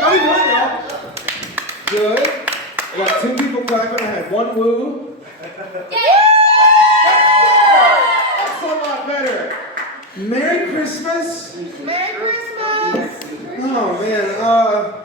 How we doing, y'all? Good. I got 2 people clapping. I had 1 woo. That's a lot better. Merry Christmas. Merry Christmas! Oh, man.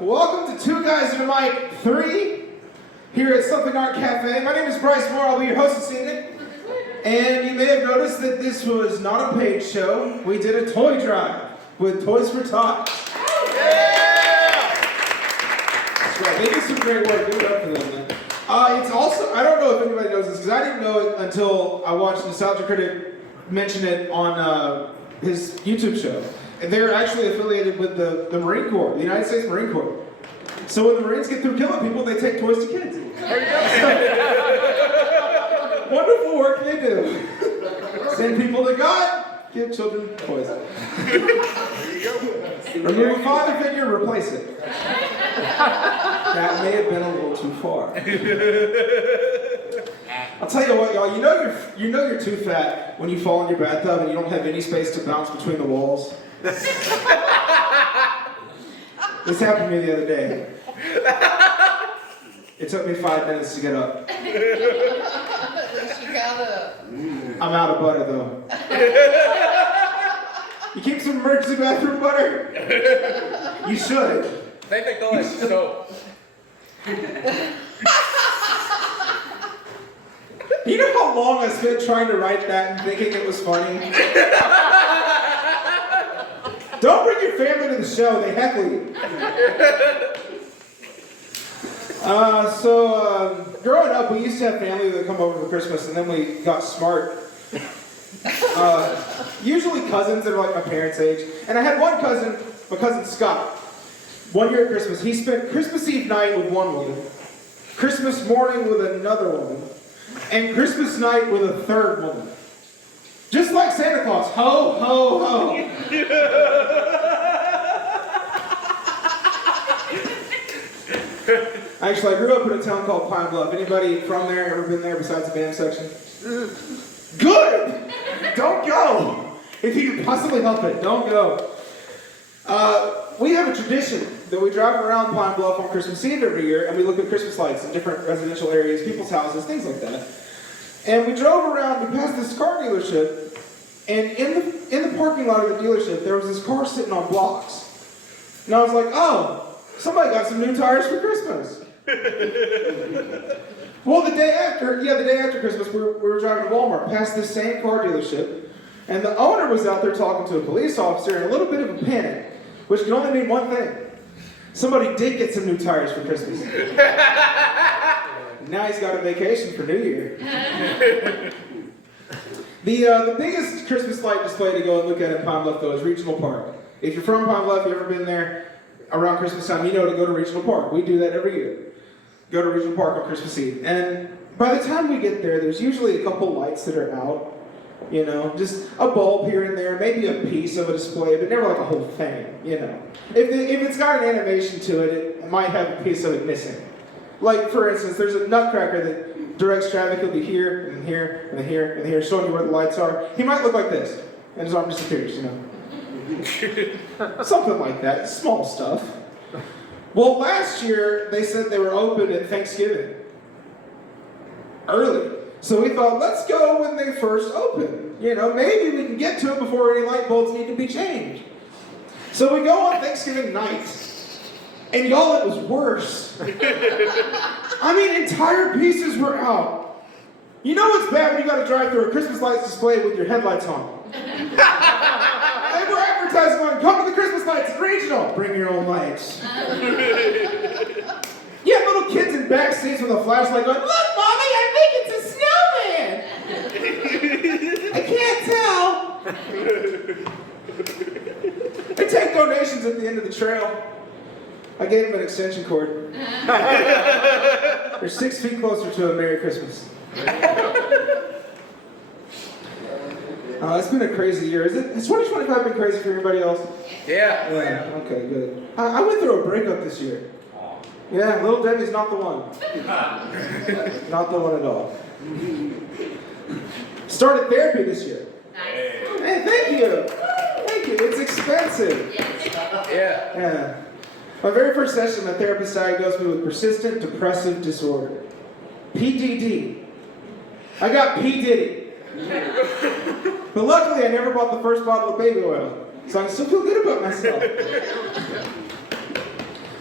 Welcome to Two Guys and a Mic 3 here at Something Art Cafe. My name is Bryce Moore. I'll be your host this evening. And you may have noticed that this was not a paid show. We did a toy drive with Toys for Tots. That's right. They did some great work. Give it up for them, man. It's also, I don't know if anybody knows this, because I didn't know it until I watched Nostalgia Critic mention it on his YouTube show. And they're actually affiliated with the Marine Corps, the United States Marine Corps. So when the Marines get through killing people, they take toys to kids. There you go. Wonderful work they do. Send people to God, give children toys. Remove a father figure, replace it. That may have been a little too far. I'll tell you what, y'all. You know you're too fat when you fall in your bathtub and you don't have any space to bounce between the walls. This happened to me the other day. It took me 5 minutes to get up. At least you got up. I'm out of butter though. You keep some emergency bathroom butter? You should. They think they'll like soap. You know how long I spent trying to write that and thinking it was funny? Don't bring your family to the show, they heckle you. Growing up, we used to have family that would come over for Christmas, and then we got smart. Usually cousins that are like my parents' age. And I had one cousin, my cousin Scott. One year at Christmas, he spent Christmas Eve night with one woman, Christmas morning with another woman, and Christmas night with a third woman. Just like Santa Claus, ho, ho, ho. Actually, I grew up in a town called Pine Bluff. Anybody from there ever been there besides the band section? Good! Don't go! If you can possibly help it, don't go. We have a tradition that we drive around Pine Bluff on Christmas Eve every year, and we look at Christmas lights in different residential areas, people's houses, things like that. And we drove around, we passed this car dealership, and in the parking lot of the dealership, there was this car sitting on blocks. And I was like, oh, somebody got some new tires for Christmas. Well, the day after Christmas, we were driving to Walmart, past this same car dealership, and the owner was out there talking to a police officer in a little bit of a panic, which can only mean one thing. Somebody did get some new tires for Christmas. Now he's got a vacation for New Year. The biggest Christmas light display to go and look at in Pine Bluff, though, is Regional Park. If you're from Pine Bluff, you've ever been there around Christmas time, you know to go to Regional Park. We do that every year. Go to Regional Park on Christmas Eve. And by the time we get there, there's usually a couple lights that are out. You know, just a bulb here and there, maybe a piece of a display, but never like a whole thing, you know. If it's got an animation to it, it might have a piece of it missing. Like, for instance, there's a nutcracker that directs traffic. He'll be here, and then here, and then here, and then here, showing you where the lights are. He might look like this, and his arm disappears, you know. Something like that, small stuff. Well, last year, they said they were open at Thanksgiving. Early. So we thought, let's go when they first open. You know, maybe we can get to it before any light bulbs need to be changed. So we go on Thanksgiving night. And y'all, it was worse. I mean, entire pieces were out. You know what's bad when you gotta drive through a Christmas lights display with your headlights on? They were advertising on, come to the Christmas lights at Regional. Bring your own lights. You have little kids in back seats with a flashlight going, look, Mommy, I think it's a snowman. I can't tell. They take donations at the end of the trail. I gave them an extension cord. They're 6 feet closer to a Merry Christmas. It's been a crazy year. Has 2025 been crazy for everybody else? Yeah. Okay, good. I went through a breakup this year. Yeah, Little Debbie's not the one. Not the one at all. Started therapy this year. Hey, thank you. Thank you. It's expensive. Yeah. Yeah. My very first session, my therapist diagnosed me with persistent depressive disorder. PDD. I got P. Diddy. But luckily, I never bought the first bottle of baby oil, so I can still feel good about myself.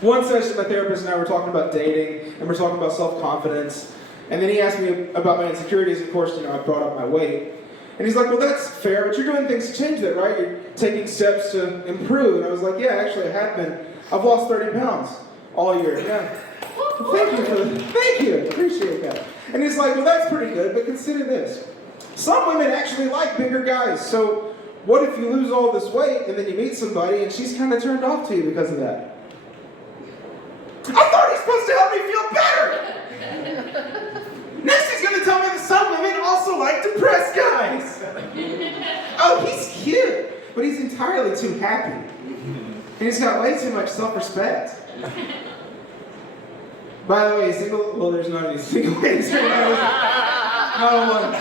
One session, my therapist and I were talking about dating, and we're talking about self-confidence. And then he asked me about my insecurities. Of course, I brought up my weight. And he's like, well, that's fair, but you're doing things to change that, right? You're taking steps to improve. And I was like, yeah, actually, I have been. I've lost 30 pounds all year. Yeah. Well, thank you. Appreciate that. And he's like, well, that's pretty good, but consider this. Some women actually like bigger guys. So what if you lose all this weight and then you meet somebody and she's kind of turned off to you because of that? I thought he's supposed to help me feel better. Next he's going to tell me that some women also like depressed guys. Oh, he's cute, but he's entirely too happy. And he's got way too much self-respect. By the way, single, well, there's not any single ladies right now. Not one.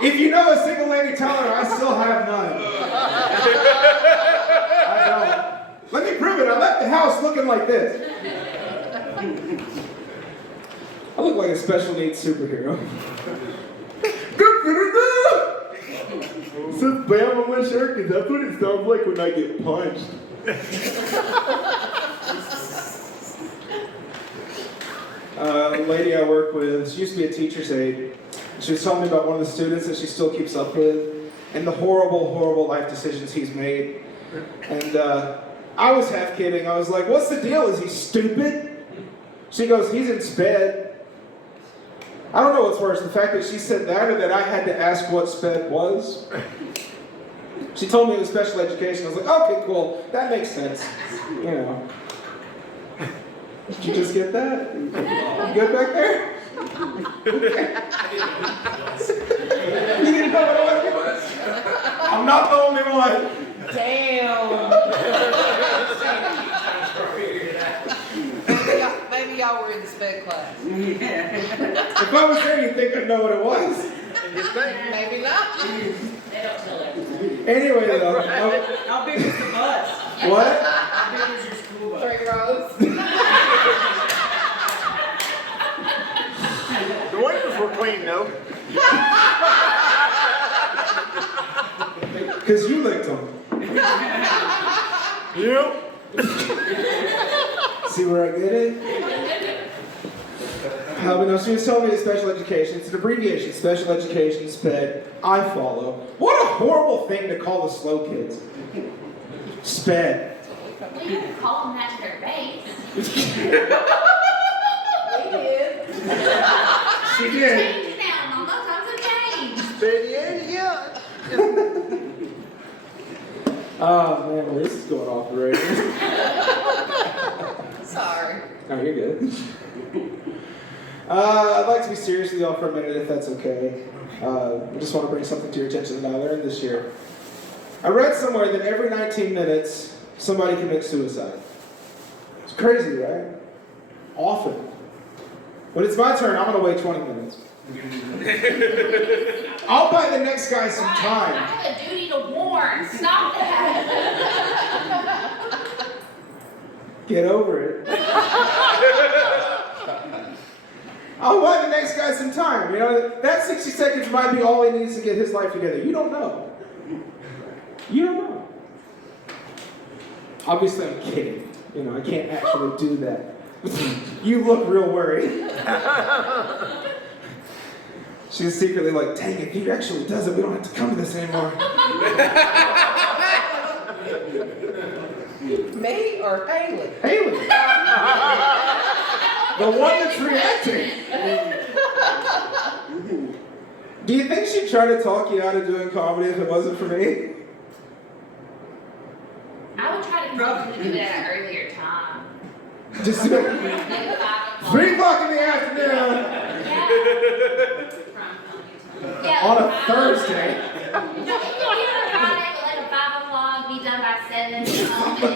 If you know a single lady, tell her I still have none. I don't. Let me prove it. I left the house looking like this. I look like a special needs superhero. Says Bam on my shirt, because that's what it sounds like when I get punched. The lady I work with, she used to be a teacher's aide. She was telling me about one of the students that she still keeps up with and the horrible, horrible life decisions he's made. And I was half kidding. I was like, what's the deal? Is he stupid? She goes, he's in SPED. I don't know what's worse, the fact that she said that or that I had to ask what SPED was. She told me it was special education. I was like, okay, cool. That makes sense. Did you just get that? You good back there? Okay. You didn't know what it was? I'm not the only one. Damn. Maybe y'all were in the sped class. If I was there, you'd think I'd know what it was. Maybe not. Anyway, though. How big is the bus? What? How big is your school bus? 3 rows. The wipers were clean, though. Because you licked them. Yep. See where I get it? But no, she was telling me it's special education. It's an abbreviation, special education, SPED. I follow. What a horrible thing to call the slow kids. SPED. We didn't call them that to their face. We did. She did. Changed now, Mama. Times have changed. Yeah. Oh man, well, this is going off the rails. Sorry. No, you're good. I'd like to be serious with y'all for a minute, if that's okay. I just want to bring something to your attention that I learned this year. I read somewhere that every 19 minutes, somebody commits suicide. It's crazy, right? Often. When it's my turn, I'm going to wait 20 minutes. I'll buy the next guy some Right, I time. have a duty to warn. Stop that. Get over it. I'll buy the next guy some time. That 60 seconds might be all he needs to get his life together. You don't know. You don't know. Obviously, I'm kidding. I can't actually do that. You look real worried. She's secretly like, dang, if he actually does it, we don't have to come to this anymore. Me or Haley? Haley. The one that's reacting. Do you think she'd try to talk you out of doing comedy if it wasn't for me? I would try to convince them to do that at an earlier time. Just Maybe 5 o'clock. 3 o'clock in the afternoon Yeah. Yeah, on a 5 Thursday. No, you can do it on Friday, but like at 5 o'clock, be done by 7, and then by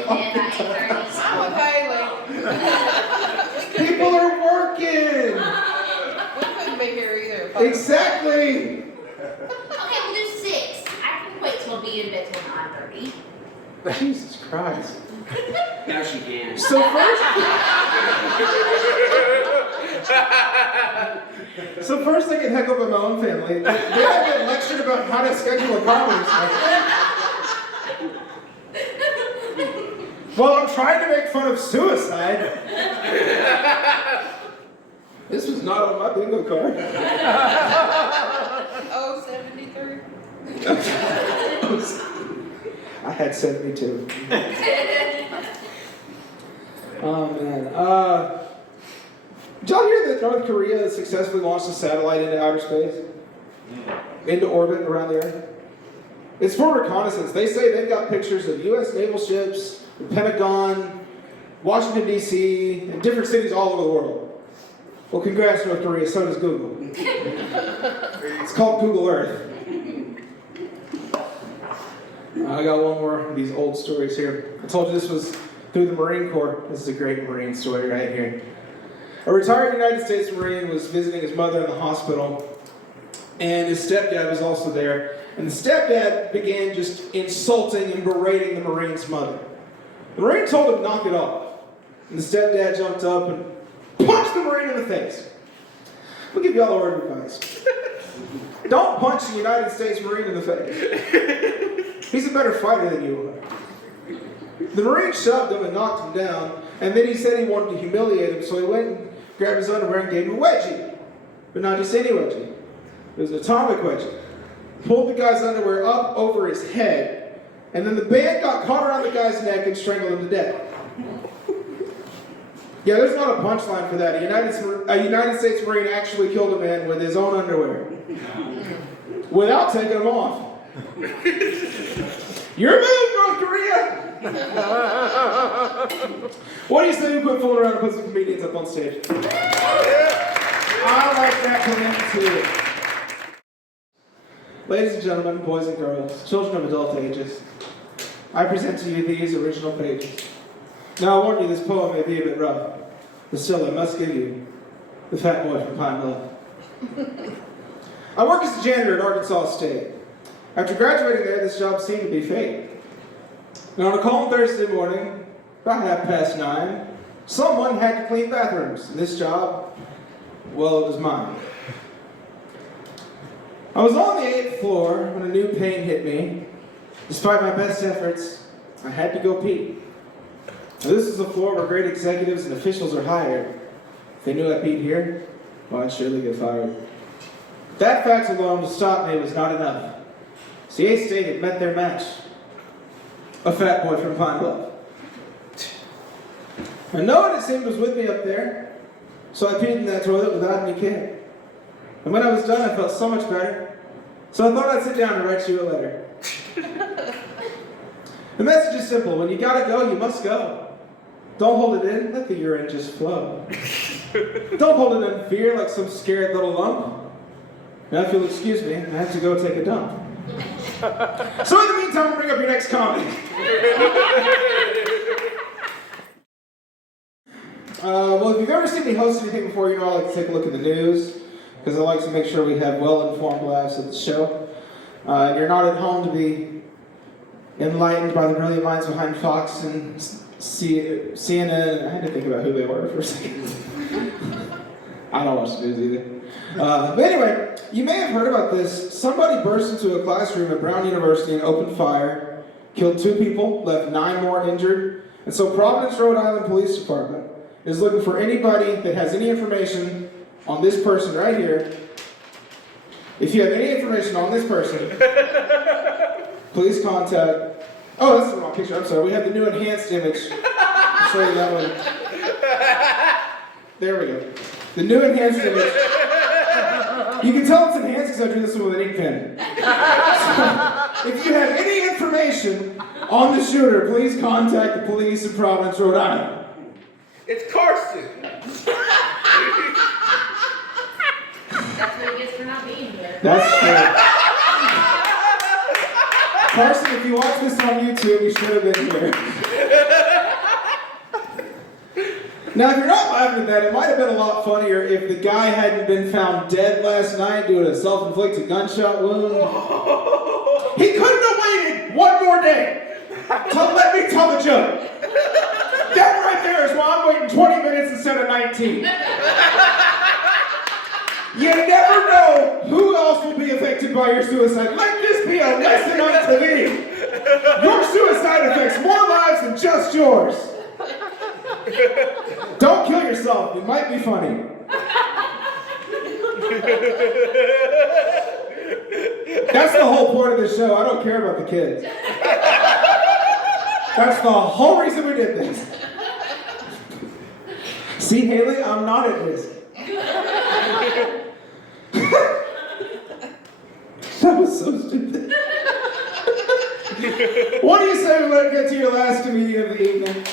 8:30. I'm with Haley. People are working. We couldn't be here either. Exactly. Okay, we'll do 6. I can wait till be in bed till 9:30. Jesus Christ. Now she can. So first I get heckled by my own family. Then I get lectured about how to schedule a comedy special. Well, I'm trying to make fun of suicide. This was not on my bingo card. Oh, 73. I had 72. Oh man. Did y'all hear that North Korea has successfully launched a satellite into outer space? Into orbit around the Earth? It's for reconnaissance. They say they've got pictures of U.S. naval ships, the Pentagon, Washington, D.C., and different cities all over the world. Well, congrats, North Korea. So does Google. It's called Google Earth. I got one more of these old stories here. I told you this was through the Marine Corps. This is a great Marine story right here. A retired United States Marine was visiting his mother in the hospital, and his stepdad was also there. And the stepdad began just insulting and berating the Marine's mother. The Marine told him to knock it off. And the stepdad jumped up and punched the Marine in the face. I'll give y'all a word of advice. Don't punch a United States Marine in the face. He's a better fighter than you are. The Marine shoved him and knocked him down, and then he said he wanted to humiliate him, so he went and grabbed his underwear and gave him a wedgie. But not just any wedgie. It was an atomic wedgie. Pulled the guy's underwear up over his head, and then the band got caught around the guy's neck and strangled him to death. Yeah, there's not a punchline for that. A United States Marine actually killed a man with his own underwear. Without taking them off. Your move, North Korea! What do you say we quit fooling around and put some comedians up on stage? I like that commitment too. Ladies and gentlemen, boys and girls, children of adult ages, I present to you these original pages. Now I warn you, this poem may be a bit rough, but still I must give you The Fat Boy from Pine Bluff. I work as a janitor at Arkansas State. After graduating there, this job seemed to be fate. And on a calm Thursday morning, about 9:30, someone had to clean bathrooms. And this job, well, it was mine. I was on the 8th floor when a new pain hit me. Despite my best efforts, I had to go pee. Now, this is a floor where great executives and officials are hired. If they knew I peed here, well, I'd surely get fired. That fact alone to stop me was not enough. CA State had met their match. A fat boy from Pine Bluff. And no one, it seemed, was with me up there, so I peed in that toilet without any care. And when I was done, I felt so much better, so I thought I'd sit down and write you a letter. The message is simple. When you gotta go, you must go. Don't hold it in, let the urine just flow. Don't hold it in fear like some scared little lump. Now if you'll excuse me, I have to go take a dump. So in the meantime, bring up your next comic. Well, if you've ever seen me host anything before, you know I like to take a look at the news, because I like to make sure we have well-informed laughs at the show. And you're not at home to be enlightened by the brilliant minds behind Fox and CNN. I had to think about who they were for a second. I don't watch the news either. But anyway, you may have heard about this. Somebody burst into a classroom at Brown University and opened fire, killed 2 people, left 9 more injured. And so Providence, Rhode Island Police Department is looking for anybody that has any information on this person right here. If you have any information on this person, please contact... Oh, that's the wrong picture. I'm sorry. We have the new enhanced image. I'll show you that one. There we go. The new enhanced image. You can tell it's enhanced because I drew this one with an ink pen. So, if you have any information on the shooter, please contact the police in Providence, Rhode Island. It's Carson. That's what he gets for not being here. That's true. Carson, if you watch this on YouTube, you should have been here. Now, if you're not laughing at that, it might have been a lot funnier if the guy hadn't been found dead last night due to a self-inflicted gunshot wound. He couldn't have waited one more day. Let me tell the joke. That right there is why I'm waiting 20 minutes instead of 19. You never know who else will be affected by your suicide. Let this be a lesson unto thee. Your suicide affects more lives than just yours. Don't kill yourself. It might be funny. That's the whole point of the show. I don't care about the kids. That's the whole reason we did this. See, Haley, I'm not at risk. That was so stupid. What do you say we let it get to your last comedian of the evening?